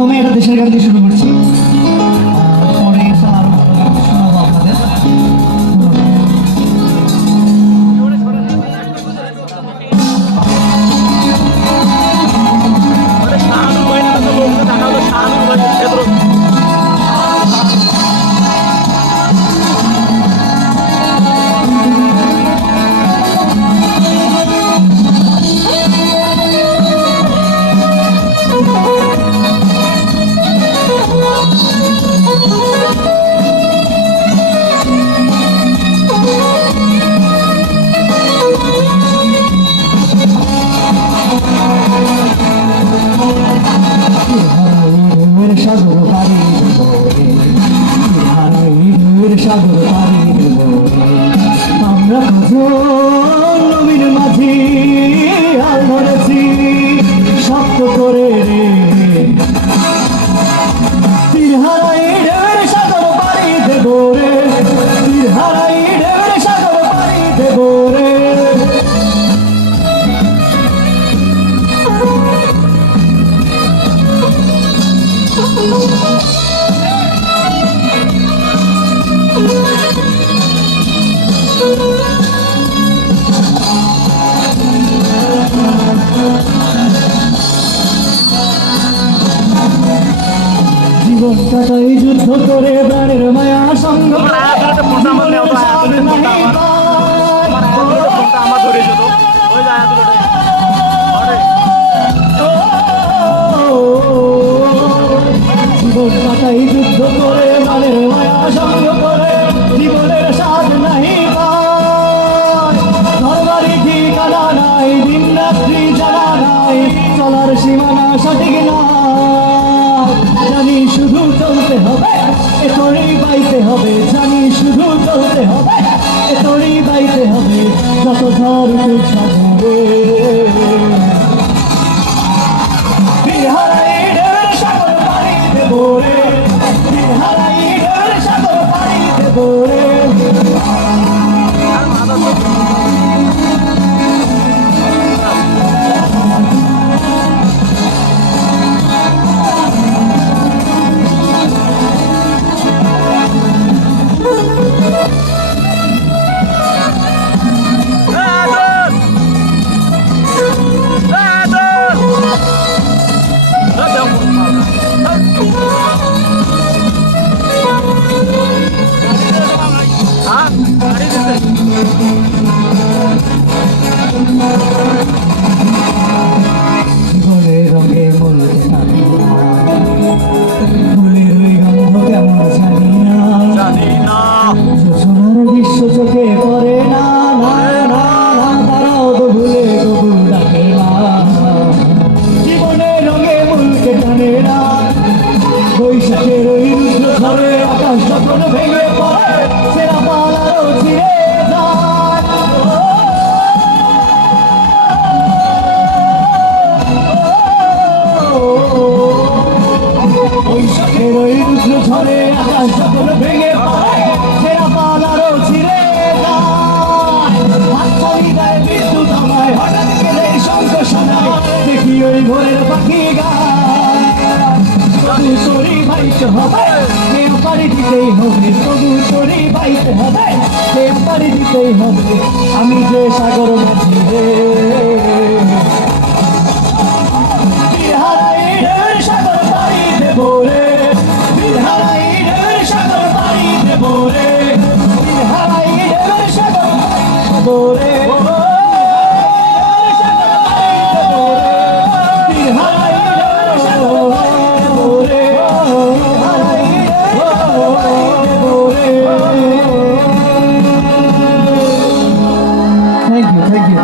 প্রথমে এটা দেশের গান দিয়ে শুরু করছি, পরে আরো শোনাবো আপনাদের। সাগর পারি সাগর পারি আমরা নবীর মাঝি হাল ধরেছি শক্ত করে রে তীর হারাই ঢেউয়ের সাগর পারি দেব রে তীর হারাই ঢেউয়ের সাগর পারি দেব রে জীবন কাটাই যুদ্ধ করে প্রাণের মায়া সঙ্গ জীবন কাটাই যুদ্ধ করে প্রাণের মায়া সঙ্গ করে জীবনের স্বাদ নাহি ঘরবাড়ি ঠিকানা নাই দিন রাত্রি জানা নাই চলার সীমানা সঠিক না জানি শুধু চলতে হবে এতই বাইতে হবে জানি শুধু চলতে হবে এতই বাইতে হবে যত ঝড় সাগরে তীর হারাই ঢেউয়ের সাগর পাড়ি দেব রে তীর হারাই ঢেউয়ের সাগর পাড়ি দেব রে জীবনের রঙে মূল্যে থাকি ফুলের ওই গন্ধ কেমন জানি না সোনার বিশ্ব চোখে পড়ে না তারাও তো ভুলে তবু ডাকে না জীবনের রঙে মূলকে টানে না বৈশাখের ওই রুদ্র ঝড়ে আকাশ যখন ভেঙে পড়ে সেরা পালারও ছিঁড়ে বৈশাখের ওই রুদ্র ঝড়ে আকাশ যখন ভেঙে পড়ে সেরা পালারও ছিঁড়ে যায় বিদ্যুৎ আমায় হঠাৎ গেলে শঙ্খ শোনায় দেখি ওই ভোরের পাখি তবু তোরই বাইতে হবে পাড়ি দিতেই হবে তবু তোরই বাইতে হবে পাড়ি দিতেই হবে আমি যে সাগর মাঝি রে